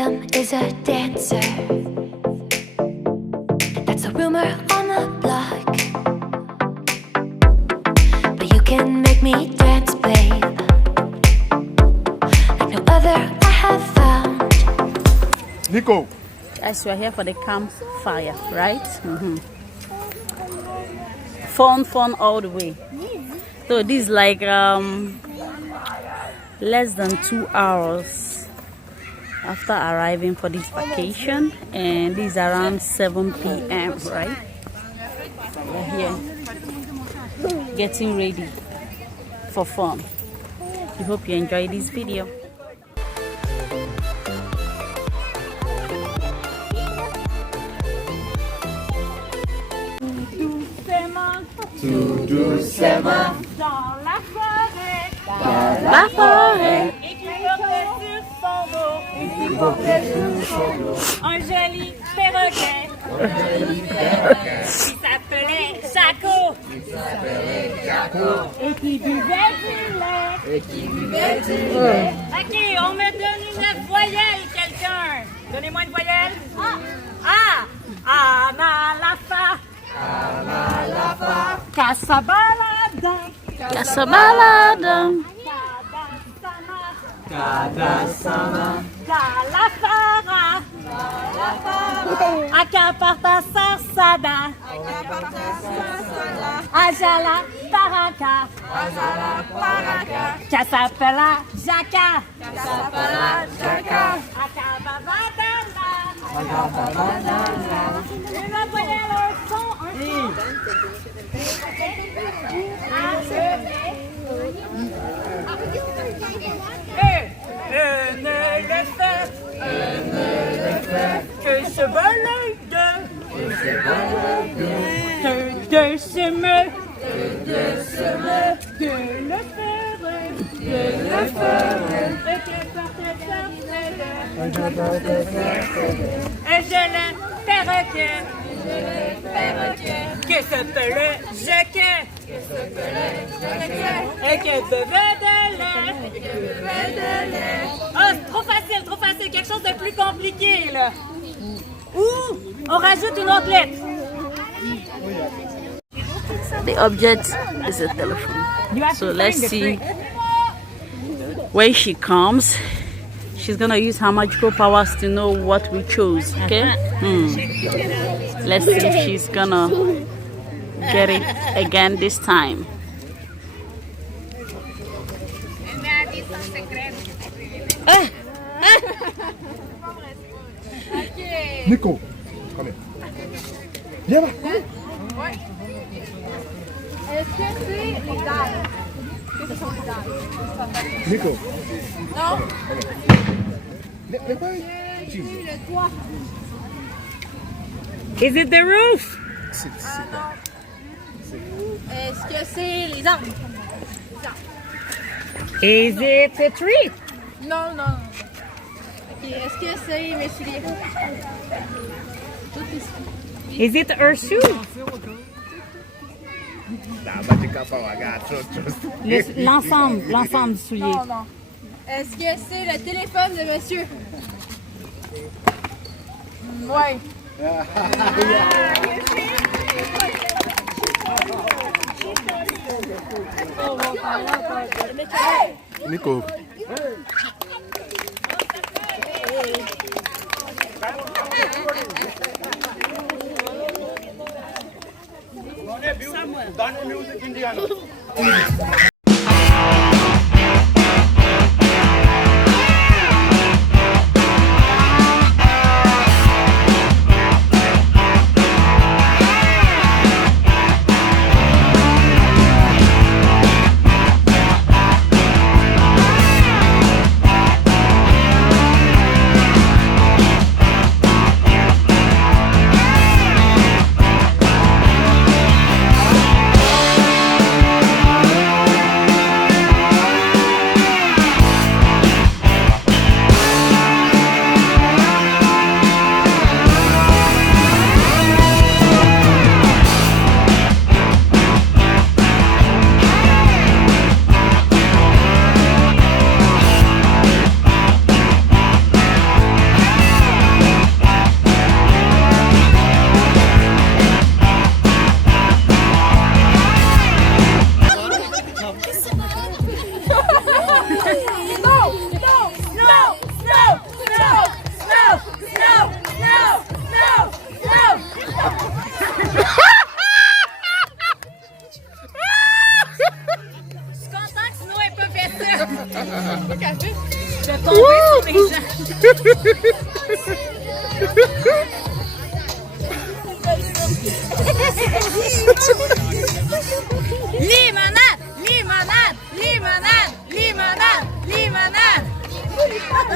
rhythm is a dancer. That's a rumor on the block. But you can make me dance, babe, like no other I have found. Nico. Guys, we're here for the campfire, right? Fun all the way. So this is like less than 2 hours after arriving for this vacation, and this is around 7 p.m. right? We're here getting ready for fun. We hope you enjoy this video. Tout doucement dans la forêt, La forêt. et qui portait sur son dos un joli perroquet qui s'appelait Jaco et qui buvait du lait. Ok, on me donne une voyelle, quelqu'un. Donnez-moi une voyelle. Analafa. Casabalada. Casabalada. Kadasama. Calafara. Acaparta sarsada. Ajala paraka. Casapela jaca. Acabavadala. Une voyelle, un son, un son. Ne le fait que ce bonheur de semer, de le faire, et je le perroquet, que ce peut le jequet, et que buvait de lait. Oh, c'est trop facile, quelque chose de plus compliqué, là. Ou on rajoute une autre lettre. The object is a telephone. So let's see when she comes. She's gonna use her magical powers to know what we chose. Okay. Let's see if she's gonna get it again this time. Nico. Come here. Viens là. Est-ce que c'est les dalles? Que ce sont les dalles? Nico. Non. Le toit. Is it the roof? Est-ce que c'est les arbres? Is it a tree? Non. Ok, est-ce que c'est mes souliers? Is it her shoe? L'ensemble du soulier. Non. Est-ce que c'est le téléphone de monsieur? Ouais. Nico. Limonad, limonad, limonad, limonad, limonad.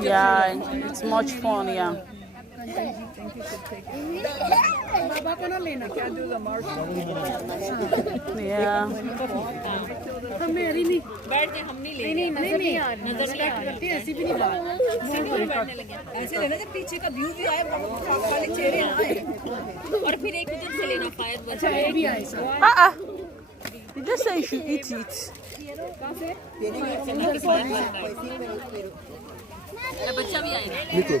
Yeah, it's much fun, yeah. Yeah. ऐसे लेना जब पीछे का व्यू भी आए वाले चेहरे ना आए और फिर एक उधर से लेना फायर बचा भी आए You just say you should eat it. बच्चा भी आएगा Nico.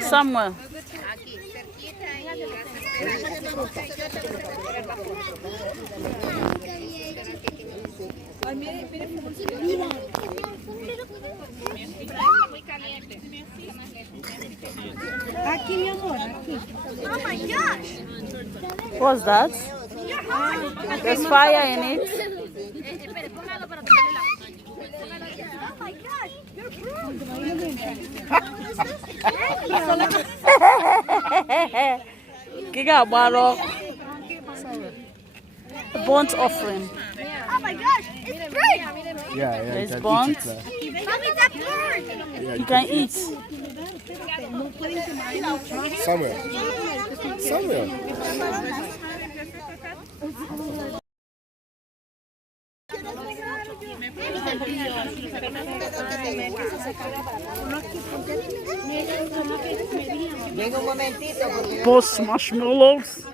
Somewhere. Oh my gosh! What's that? There's fire in it. Oh my gosh! You're broke! Giga Baro. Burnt offering. Oh my gosh! It's burnt! Yeah, It's you can burnt. eat it, Mommy, that's burnt! yeah, You can eat. Somewhere. Somewhere. Post marshmallows.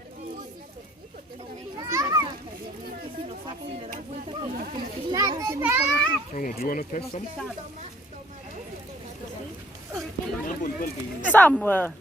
Do you want to test some? Somewhere.